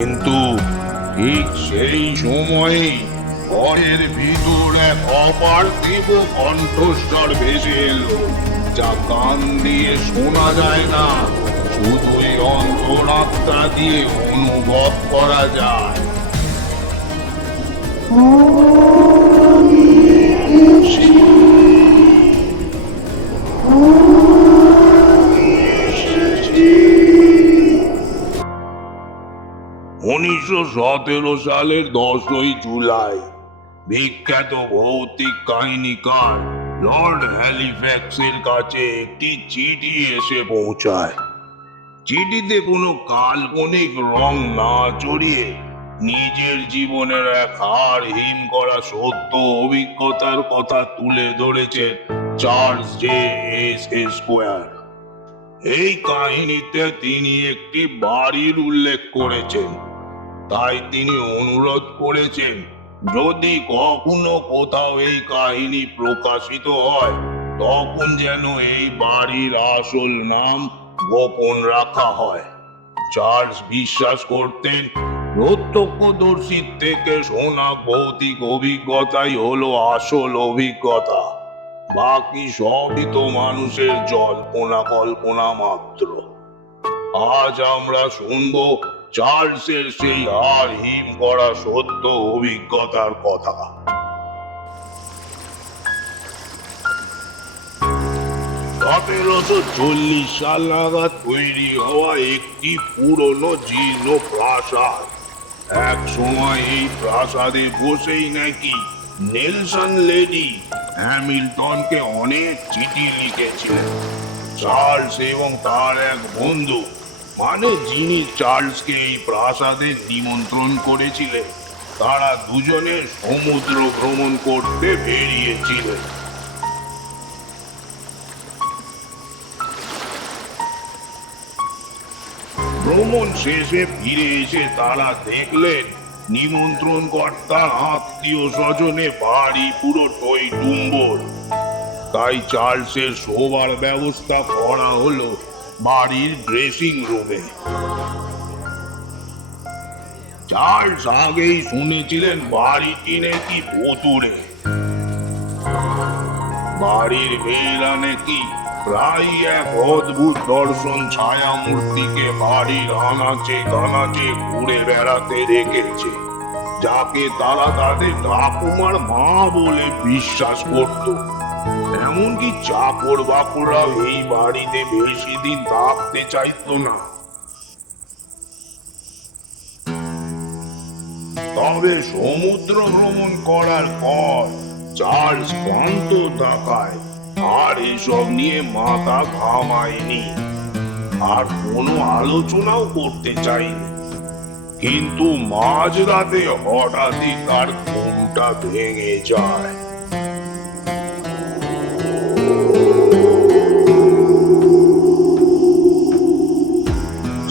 কিন্তু ঠিক সেই সময়েই ঘরের ভিতর এক অপার্থিব কণ্ঠস্বর ভেসে এলো, যা কান দিয়ে শোনা যায় না, শুধুই অন্তরাত্মা দিয়ে অনুভব করা যায়। উনিশশো 17 সালের 10ই জুলাই বিখ্যাত ভৌতিক কাহিনীকার লর্ড হ্যালিফ্যাক্সের কাছে একটি চিঠি এসে পৌঁছায়। চিঠিতে কোনো কাল্পনিক রং না চড়িয়ে নিজের জীবনের এক হাড়হিম করা সত্য অভিজ্ঞতার কথা তুলে ধরেছেন চার্লস জে স্কোয়ার। এই কাহিনীতে তিনি একটি বাড়ির উল্লেখ করেছেন, তাই তিনি অনুরোধ করেছেন যদি কখনো কোথাও এই কাহিনী প্রকাশিত হয় তখন যেন এই বাড়ির আসল নাম গোপন রাখা হয়। চার্লস বিশ্বাস করতেন প্রত্যক্ষদর্শীর থেকে শোনা ভৌতিক অভিজ্ঞতাই হলো আসল অভিজ্ঞতা, বাকি সবই তো মানুষের জল্পনা কল্পনা মাত্র। আজ আমরা শুনবো চার্লসের সেই হাড়হিম করা সত্য অভিজ্ঞতার কথা। 1740 সাল নাগাদ তৈরি হওয়া একটি পুরনো জীর্ণ প্রাসাদ। এক সময় এই প্রাসাদে বসেই নাকি নেলসন লেডি হ্যামিল্টনকে অনেক চিঠি লিখেছিলেন। চার্লস এবং তার এক বন্ধু, মানে যিনি চার্লসকে এই প্রাসাদে নিমন্ত্রণ করেছিলেন, তারা দুজনে সমুদ্র ভ্রমণ করতে বেরিয়েছিলেন। ভ্রমণ শেষে ফিরে এসে তারা দেখলেন নিমন্ত্রণকর্তার আত্মীয় স্বজনে বাড়ি পুরো টইটুম্বর। তাই চার্লসের শোবার ব্যবস্থা করা হলো বাড়ির ড্রেসিং রুমে। চার্লস আগেই শুনেছিলেন বাড়িটি নাকি ভুতুড়ে। বাড়ির মেয়েরা নাকি প্রায় এক অদ্ভুত দর্শন ছায়া মূর্তিকে বাড়ির আনাচে কানাচে ঘুরে বেড়াতে রেখেছে, যাকে তারা তাদের ঠাকুমার মা বলে বিশ্বাস করত। এমনকি চাকর বাকররাও এই বাড়িতে বেশি দিন থাকতে চাইতো না। তবে সমুদ্র ভ্রমণ করার পর চার্লস ক্লান্ত থাকায় আর এসব নিয়ে মাথা ঘামায়নি, আর কোনো আলোচনাও করতে চাইনি। কিন্তু মাঝরাতে হঠাৎই তার ঘুমটা ভেঙে যায়।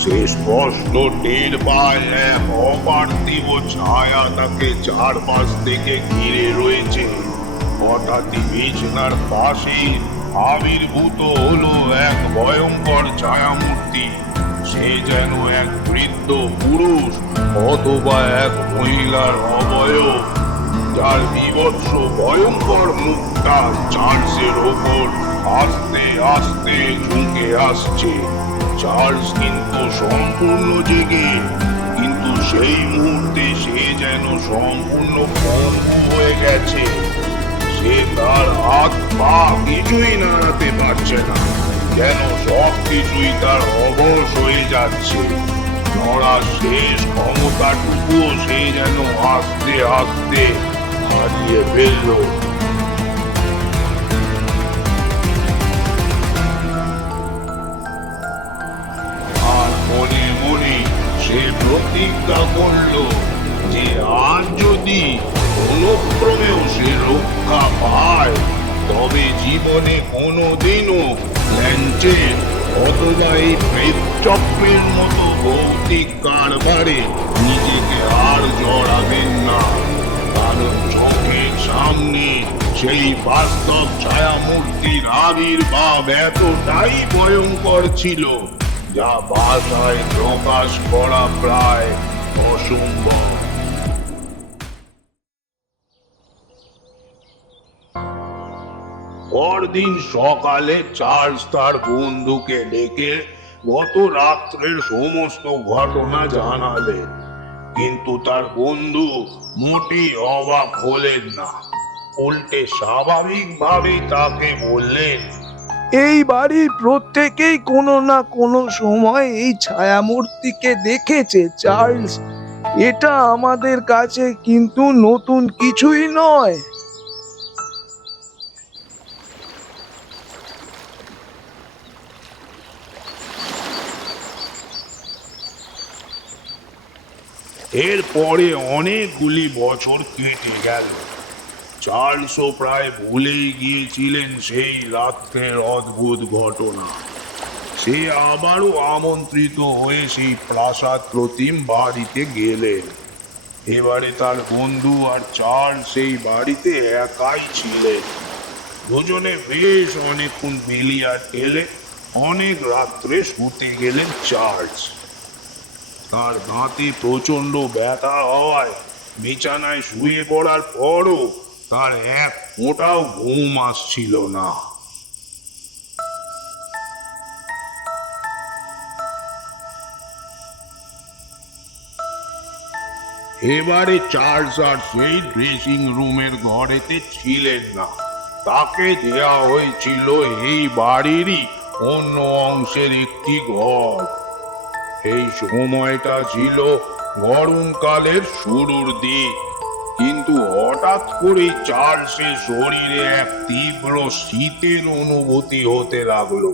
সে স্পষ্ট টের পায় এক অপার্থিব ছায়া তাকে চারপাশ থেকে ঘিরে রয়েছে। হঠাৎই বিছানার পাশে আবির্ভূত হলো এক ভয়ঙ্কর ছায়ামূর্তি। সে যেন এক বৃদ্ধ পুরুষ অথবা এক মহিলার অবয়ব, যার বীভৎস ভয়ঙ্কর মুখটা চার্লসের ওপর আস্তে আস্তে ঝুঁকে আসছে। চার্লস কিন্তু সম্পূর্ণ জেগে, কিন্তু সেই মুহূর্তে সে যেন সম্পূর্ণ পঙ্গু হয়ে গেছে। সে তার হাত পা কিছুই নাড়াতে পারছে না, যেন সব কিছুই তার অবশ হয়ে যাচ্ছে। নড়ার শেষ ক্ষমতাটুকুও সে যেন আস্তে আস্তে হারিয়ে ফেলল। আর মনে মনে সে প্রতিজ্ঞা করল যে আজ যদি কোনো ক্রমেও সে রক্ষা পায় তবে জীবনে কোনোদিনও ল্যাঞ্চের অথবা এই প্রেতচক্রের মতো ভৌতিক কারবারে নিজেকে আর জড়াবেন না। কারণ চোখের সামনে সেই বাস্তব ছায়ামূর্তির আবির্ভাব এতটাই ভয়ঙ্কর ছিল, যা ভাষায় প্রকাশ করা প্রায় অসম্ভব। পরদিন সকালে চার্লস তার বন্ধুকে ডেকে গত রাত্রের সমস্ত ঘটনা জানালেন, কিন্তু তার বন্ধু মোটেই অবাক হলেন না। উল্টে স্বাভাবিকভাবেই তাকে বললেন, এই বাড়ির প্রত্যেকেই কোনো না কোনো সময় এই ছায়ামূর্তিকে দেখেছে চার্লস। এটা আমাদের কাছে কিন্তু নতুন কিছুই নয়। এরপরে অনেকগুলি বছর কেটে গেল। চার্লসও প্রায় ভুলেই গিয়েছিলেন সেই রাত্রের অদ্ভুত ঘটনা। সে আবারও আমন্ত্রিত হয়ে সেই প্রাসাদ প্রতিম বাড়িতে গেলেন। এবারে তার বন্ধু আর চার্লস সেই বাড়িতে একাই ছিলেন। দুজনে বেশ অনেকক্ষণ বিলিয়ার্ড খেলে অনেক রাত্রে শুতে গেলেন চার্লস। তার দাঁতে প্রচন্ড ব্যথা হওয়ায় বিছানায় শুয়ে পড়ার পরও তার এক ফোঁটাও ঘুম আসছিল না। এবারে চার্লস আর সেই ড্রেসিং রুমের ঘরেতে ছিলেন না। তাকে দেয়া হয়েছিল এই বাড়িরই অন্য অংশের একটি ঘর। এই সময়টা ছিল গরমকালের শুরুর দিক, কিন্তু হঠাৎ করেই চার্লসের শরীরে এক তীব্র শীতের অনুভূতি হতে লাগলো।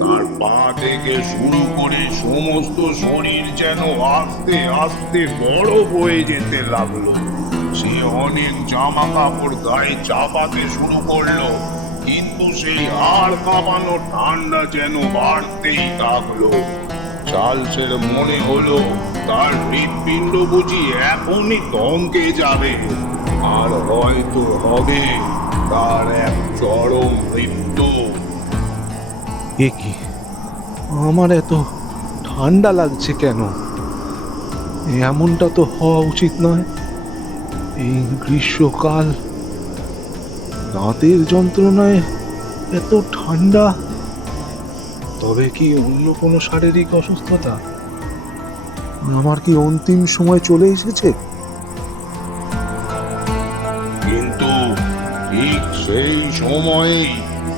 তার পা থেকে শুরু করে সমস্ত শরীর যেন আস্তে আস্তে বরফ হয়ে যেতে লাগলো। সে অনেক জামা কাপড় গায়ে চাপাতে শুরু করলো, কিন্তু সেই হাড় কাঁপানো ঠান্ডা যেন বাড়তেই থাকলো। চার্লসের মনে হলো তার হৃৎপিণ্ড বুঝি এখনই থমকে যাবে, আর হয়তো হবে তার এক চরম মৃত্যু। এ কি, আমার এত ঠান্ডা লাগছে কেন? এমনটা তো হওয়া উচিত নয়। এই গ্রীষ্মকাল, দাঁতের যন্ত্রণায় এত ঠান্ডা। তবে কি অন্য কোনো শারীরিক অসুস্থতা? আমার কি অন্তিম সময় চলে এসেছে? কিন্তু ঠিক সেই সময়েই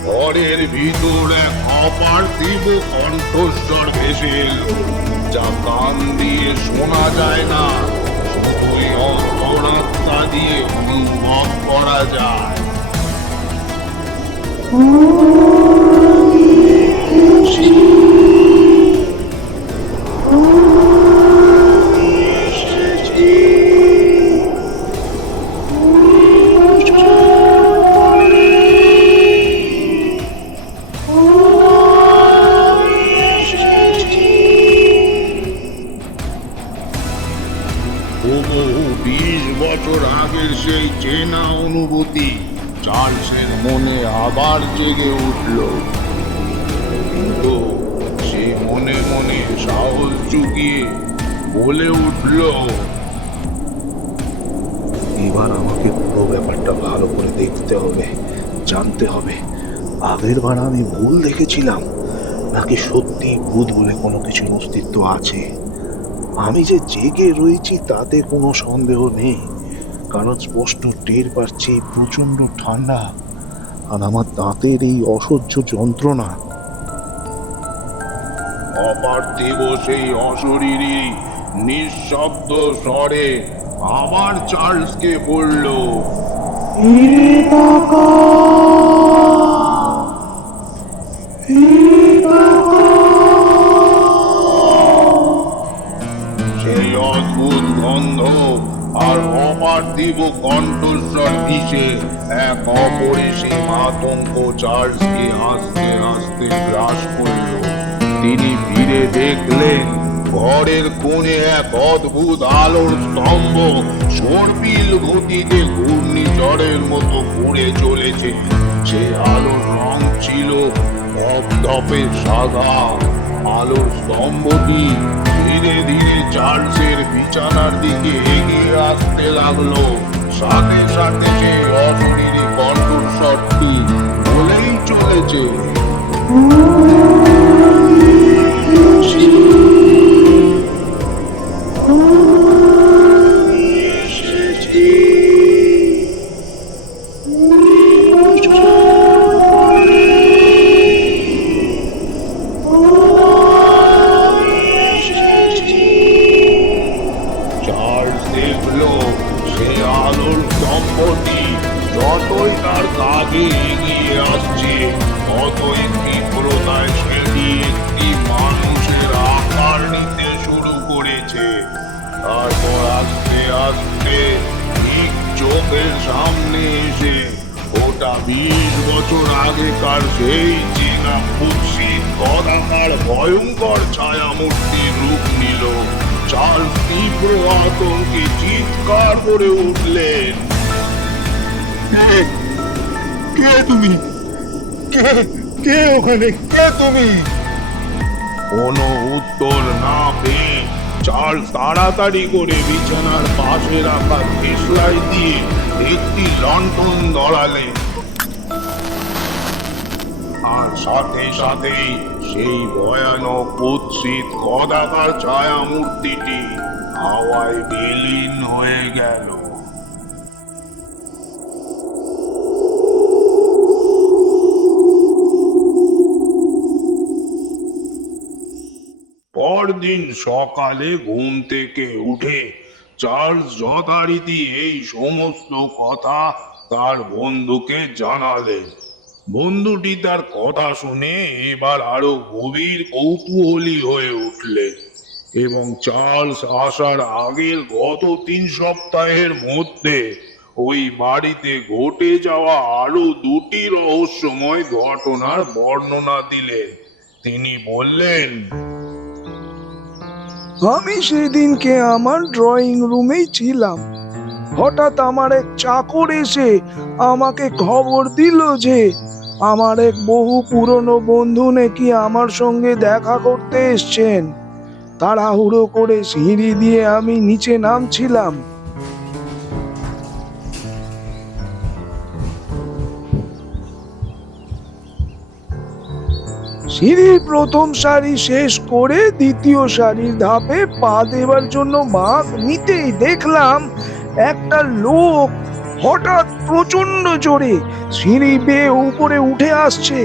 ঘরের ভিতর এক অপার্থিব কণ্ঠস্বর ভেসে এলো, যা কান দিয়ে শোনা যায় না, শুধুই অন্তরাত্মা দিয়ে অনুভব করা যায়। বহু 20 বছর আগের সেই চেনা অনুভূতি চার্লসের মনে আবার জেগে উঠল। কিন্তু সে মনে মনে সাহস জুগিয়ে বলে উঠল, এবার আমাকে পুরো ব্যাপারটা ভালো করে দেখতে হবে, জানতে হবে আগের বার আমি ভুল দেখেছিলাম নাকি সত্যি ভূত বলে কোনো কিছুর অস্তিত্ব আছে। আমি যে জেগে রয়েছি তাতে কোনো সন্দেহ নেই, কারণ স্পষ্ট টের পাচ্ছি প্রচন্ড ঠান্ডা আর আমার দাঁতের এই অসহ্য যন্ত্রণা। অপার্থিব সেই অশরীরী নিঃশব্দ স্বরে আবার চার্লসকে বলল, সেই অদ্ভুত গন্ধ আর অপার্থিব কণ্ঠস্বর মিশে এক অপরিসীম আতঙ্ক চার্লসকে আস্তে আস্তে গ্রাস করল। তিনি ফিরে দেখলেন ঘরের কোণে এক অদ্ভুত আলোর স্তম্ভ সর্পিল গতিতে ঘূর্ণিঝড়ের মতো ঘুরে চলেছে। সে আলোর রং ছিল ধপধপে সাদা আলোর স্তম্ভটি ধীরে ধীরে চার্লসের বিছানার দিকে এগিয়ে আসতে লাগলো। সাথে সাথে সেই অশরীরী কণ্ঠস্বরটি বলেই চলেছে, চার্লস দেখলো সে আলোর স্তম্ভটি যতই তার কাছে এগিয়ে আসছে ততই তীব্রতায় সেটি একটি মানুষের আকার নিতে শুরু করেছে। তারপর আস্তে আস্তে ঠিক চোখের সামনে এসে ওটা 20 বছর আগেকার সেই চেনা কুৎসিত গদাকার ভয়ঙ্কর ছায়ামূর্তির রূপ নিল। চার্লস তীব্র আতঙ্কে চিৎকার করে উঠলেন, কে তুমি? কে ওখানে? কে তুমি? কোনো উত্তর না পেয়ে চার্লস তাড়াতাড়ি করে বিছানার পাশে রাখা দেশলাই দিয়ে একটি লণ্ঠন ধরালেন। আর সাথে সাথেই সেই ভয়ানক কুৎসিত গদাকার ছায়া মূর্তিটি হাওয়ায় বিলীন হয়ে গেল। পরদিন সকালে ঘুম থেকে উঠে চার্লস যথারীতি এই সমস্ত কথা তার বন্ধুকে জানালেন। বন্ধুটি তার কথা শুনে এবার আরো গভীর কৌতূহলী হয়ে উঠলেন এবং চার্লস আসার আগের গত 3 সপ্তাহের মধ্যে ওই বাড়িতে ঘটে যাওয়া আরো 2টি রহস্যময় ঘটনার বর্ণনা দিলেন। তিনি বললেন, আমি সেদিনকে আমার ড্রয়িং রুমেই ছিলাম। হঠাৎ আমার এক চাকর এসে আমাকে খবর দিল যে আমার এক বহু পুরনো বন্ধু নাকি আমার সঙ্গে দেখা করতে এসছেন। তাড়াহুড়ো করে সিঁড়ি দিয়ে আমি নিচে নামছিলাম। সিঁড়ির প্রথম সারি শেষ করে দ্বিতীয় সারির ধাপে পা দেবার জন্য মাপ নিতেই দেখলাম একটা লোক হঠাৎ প্রচন্ড জোরে সিঁড়ি বেয়ে উপরে উঠে আসছে।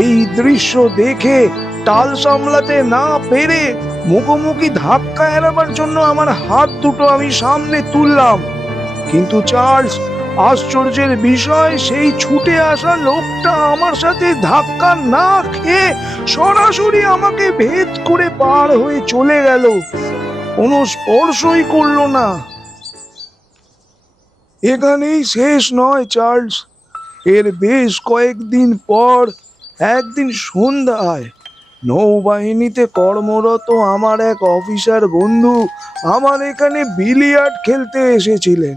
এই দৃশ্য দেখে টাল সামলাতে না পেরে মুখোমুখি ধাক্কা এড়াবার জন্য আমার হাত দুটো আমি সামনে তুললাম, কিন্তু চার্লস, আশ্চর্যের বিষয়, সেই ছুটে আসা লোকটা আমার সাথে ধাক্কা না খেয়ে সরাসরি আমাকে ভেদ করে পার হয়ে চলে গেল, কোনো স্পর্শই করলো না। এখানেই শেষ নয় চার্লস। এর বেশ কয়েকদিন পর একদিন সন্ধ্যায় নৌবাহিনীতে কর্মরত আমার এক অফিসার বন্ধু আমার এখানে বিলিয়ার্ড খেলতে এসেছিলেন।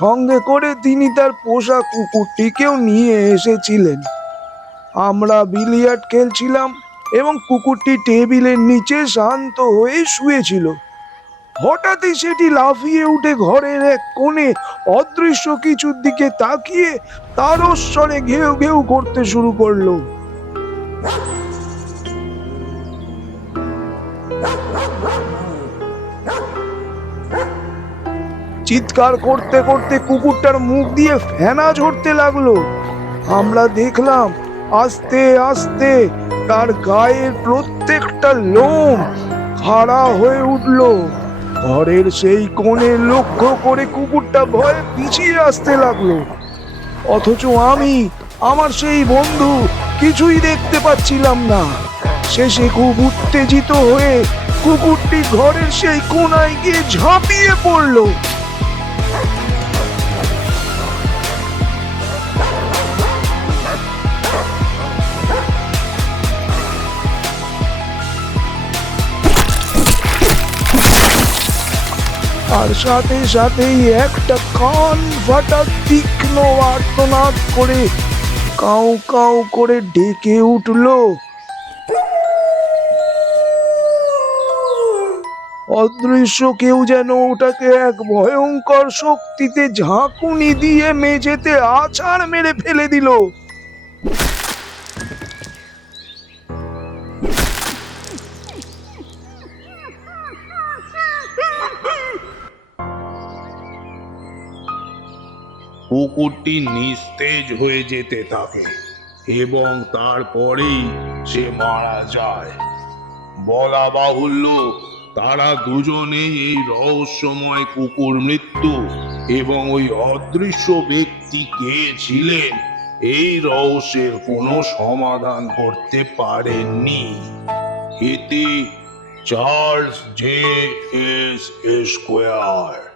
সঙ্গে করে তিনি তার পোষা কুকুরটিকেও নিয়ে এসেছিলেন। আমরা বিলিয়ার্ড খেলছিলাম এবং কুকুরটি টেবিলের নিচে শান্ত হয়ে শুয়েছিল। হঠাৎই সেটি লাফিয়ে উঠে ঘরের এক কোণে অদৃশ্য কিছুর দিকে তাকিয়ে তারস্বরে ঘেউ ঘেউ করতে শুরু করলো। চিৎকার করতে করতে কুকুরটার মুখ দিয়ে ফেনা ঝরতে লাগলো। আমরা দেখলাম আস্তে আস্তে তার গায়ের প্রত্যেকটা লোম খাড়া হয়ে উঠলো। ঘরের সেই কোণে লক্ষ্য করে কুকুরটা ভয়ে পিছিয়ে আসতে লাগলো, অথচ আমি, আমার সেই বন্ধু, কিছুই দেখতে পাচ্ছিলাম না। শেষে খুব উত্তেজিত হয়ে কুকুরটি ঘরের সেই কোণায় গিয়ে ঝাঁপিয়ে পড়লো। আর সাথে সাথেই একটা কান ফাটা তীক্ষ্ণ আর্তনাদ করে কাউ কাউ করে ডেকে উঠলো। অদৃশ্য কেউ যেন ওটাকে এক ভয়ঙ্কর শক্তিতে ঝাঁকুনি দিয়ে মেঝেতে আছাড় মেরে ফেলে দিল। কুকুরটি নিস্তেজ হয়ে যেতে থাকে এবং তারপরেই সে মারা যায়। বলা বাহুল্য, তারা দুজনেই এই রহস্যময় কুকুর মৃত্যু এবং ওই অদৃশ্য ব্যক্তি কে ছিলেন এই রহস্যের কোনো সমাধান করতে পারেননি। ইতি চার্লস জে এস স্কোয়ার।